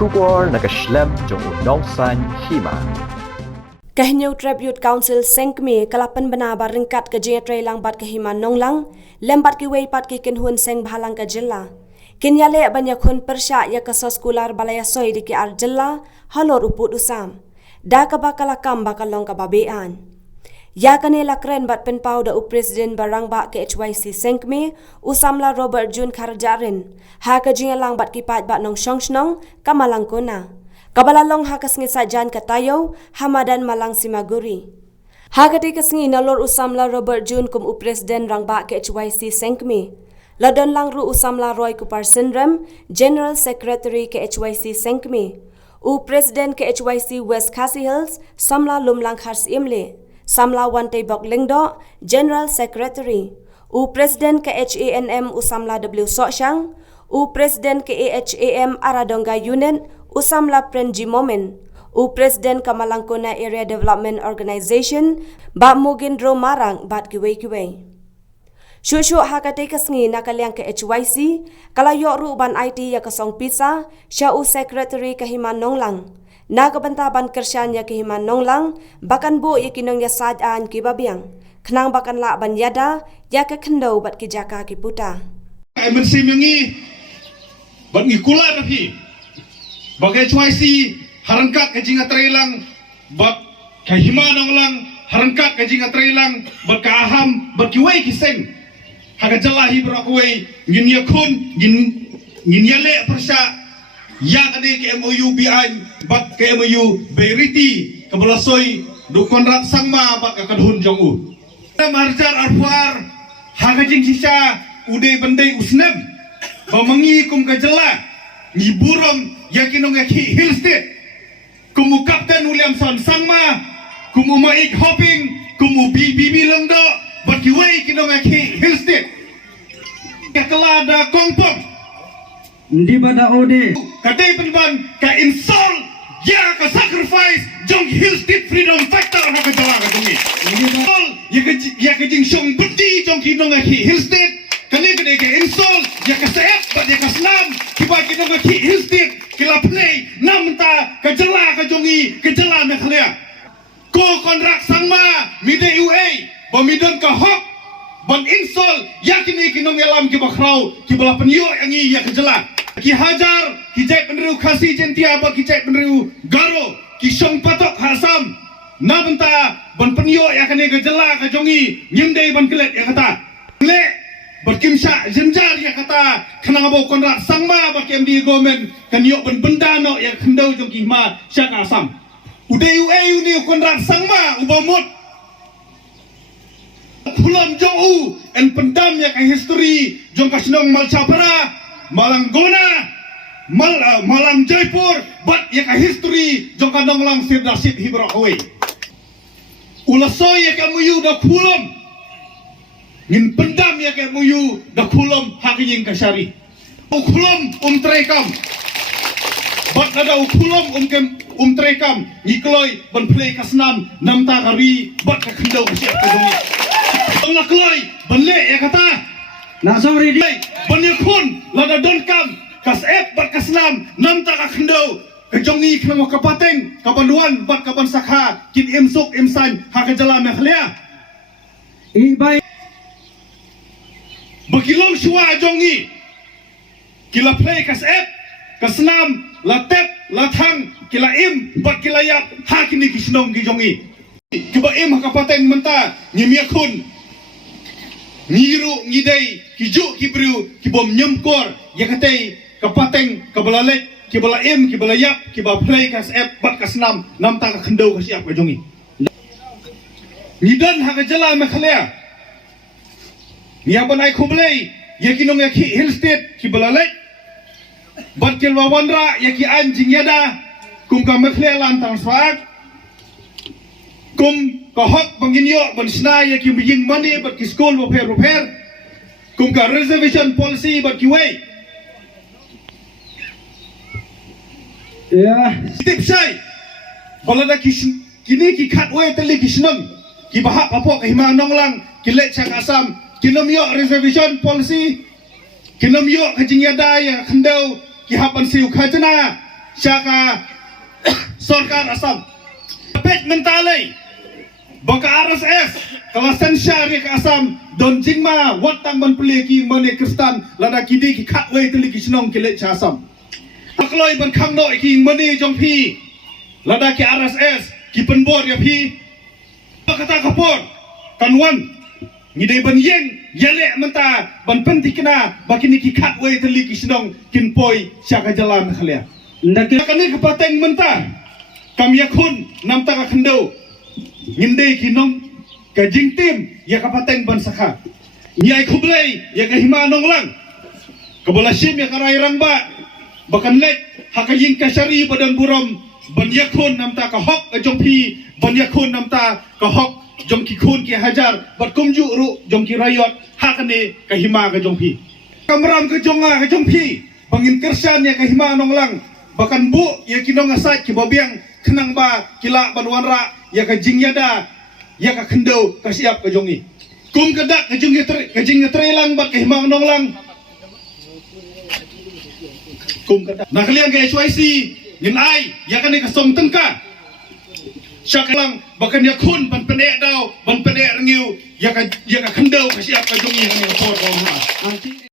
Shubor nakaslem jong unongsan hima. Kahnyau Tribute Council sengkmi kalapan bana baringkat ke jaya trailang bat ke himan nonglang lembat ki wei pat ki kinhun seng bhalang ke jilla. Kinyale banyak hun persya ya ke sekolah balaya soi di ki ar jilla halor uput usam. Da ka bakala kam bakalong ka babean. Ya kanela kren bat penpau da Presiden barang ba ke HYC sengkmi usamla Robert Jun Kharjarin. Ha ka jaya lang bat ki pat bat nong shongshnong kamalang kona. Kabalalong hakas ngi sajan katayo Hamadan Malang Simaguri. Hagati kasngi nalor usamla Robert Jun kum Presiden rangba ke HYC sengkmi. Ladon lang ru usamla Roy Kupar Sindram, General Secretary ke HYC sengkmi. Presiden ke HYC West Khasi Hills, Samla Lumlang Khars Imle. Samla Wante Bok Lingdo, General Secretary. Presiden ke HANM usamla W Sochang. Presiden ke AHAM Aradongga Unit usamla Prenji Momen. Presiden Kamalangkona Area Development Organization Ba Mugindro Marang Bat Kiwei. Shushu hakate kasngi nakaliang ke HYC kalayo ru ban IT ya kasong pisa sya Secretary kahiman nonglang. Nagabantaban kersyan ya kahiman nonglang bakan bu yakinong ya sadaan kibabiang. Kenang bakan la ban yada ya ke kendo bat kijaka kiputa. Ai mensimengi bat ngikula nahi. Bagai HYC harangkat kajinga trailang bat kahiman nonglang harangkat kajinga trailang bat kaaham bat kiwei kiseng. Haga jalahi berakui ngin yakun ngin yale persya yang ada ke MOU BI bat ke MOU Beriti kebelasoi dukonrat sangma bat kakadhun jongu marjar arfar haga jing sisa ude bandai usnem bamangi kum kajala ngiburam yakinong yaki hill state kumu Kapten Williamson sangma kumu maik hopping kumu bibi lengdo bat kiwei kinong yaki hill state kakelada kongpong Ndi pada ode kadai penban ka install ya ka sacrifice jong hill state freedom fighter ha ka jala ka tungi install ya ka jing song budi jong kinong ki hill state kani kadai ka install ya ka saep ba ya ka slam kiba kinong ki hill state kila play namta ka jala ka jongi ka jala me khlia ko kontrak sangma mide UA ba midon ka hok ban install yakini kinong elam ki bakrau ki bala penyo yangi ya ka jala ki hajar ki jai penriu khasi jentia ba ki jai penriu garo ki song patok hasam nabenta ban penyo yakani ka jala ka jongi nyimdei ban kelet ya kata le berkimsha jenjar ya kata kena bo kontrak sangma ba ki MD government kanyo ban bendano ya kendau jongi ma syak asam udeu ni kontrak sangma ubamut pulam jauh en pendam ya ka history jong kasnong malchapra Malanggona Malang Jaipur bat ya ka history jong kanong lang sirdasit hibrakwe ulasoy ya ka muyu da kulom ngin pendam ya ka muyu da kulom hakinying kasyari ukulom trekam bat ada ukulom trekam ngikloy ban play kasnam namta kari bat ka kendau kasyap kadungi ngakloy banle ya kata na sorry di banyakun lada donkam kas bat kaslam namta ka kendo kejongi kena kapateng kapanduan bat kapan sakha kin imsuk imsan ha ka jala mekhlia ibai bakilong shwa jongi kila play kas kasnam latep lathang kila im bat kila yap ha kini kisnong gijongi kiba im ha kapateng menta nyemiakun ngiru ngidai kiju kibriu kibom nyemkor yakatei kapateng kabalalek kibala im kibala yap kiba play kas bat kasnam namta ka kendau ka siap ka jongi nidan ha ka jala mekhlia niya banai khoblei yakinong yaki hill state kibalalek bat kilwa wandra yaki anjing yada kum ka mekhlia lantang swag kum kahok banginyo bansna ya ki bijing money but ki school repair kum ka reservation policy but ki way ya tip sai balada kini ki khat way tali kisnam ki bahak apok hima nonglang ki let chak asam kinom yo reservation policy kinom yo kajing yada ya khandau ki hapan siu khajana syaka sorkar asam pet mentalai baka RSS kalasan syari ka asam don jingma watang ban peleki mane kristan lada kidi ki khatwei teli ki snong kile cha asam akloi ban khang no ki mane jong phi lada ki RSS ki penbor ya phi kata kapor kanwan ngidai ban yeng yale menta ban pentikna bakini ki khatwei teli ki snong kin poi syaka jalan khalia ndaki kani kapateng menta kam yakun nam ta ka khndo ngindai ki nong ka jingtim ya kapateng ban sakha nyai khublei ya ka hima nong lang kabola sim ya karai rangba bakan lek hakaying kasari badan buram ban yakun nam ta ka hok jong phi ban yakun nam ta ka hok jong ki khun ki hajar bat kumju ru jong ki rayot hakane ka hima ka jong phi kamram ka jonga ka jong phi bangin kersan ya ka hima nong lang bakan bu ya kinong asai ki bobiang kenang ba kila banwanra ya ka jingyada ya ka khendo ka siap ka jongi kum kadak ka jongi ka jing trelang ba ka hima nong lang kum kadak na kalian ga HYC ngin ai ya kan ka som tengka syakalang bakan ya kun ban pendek dau ban pendek rengiu ya ka khendo ka siap ka jongi ka por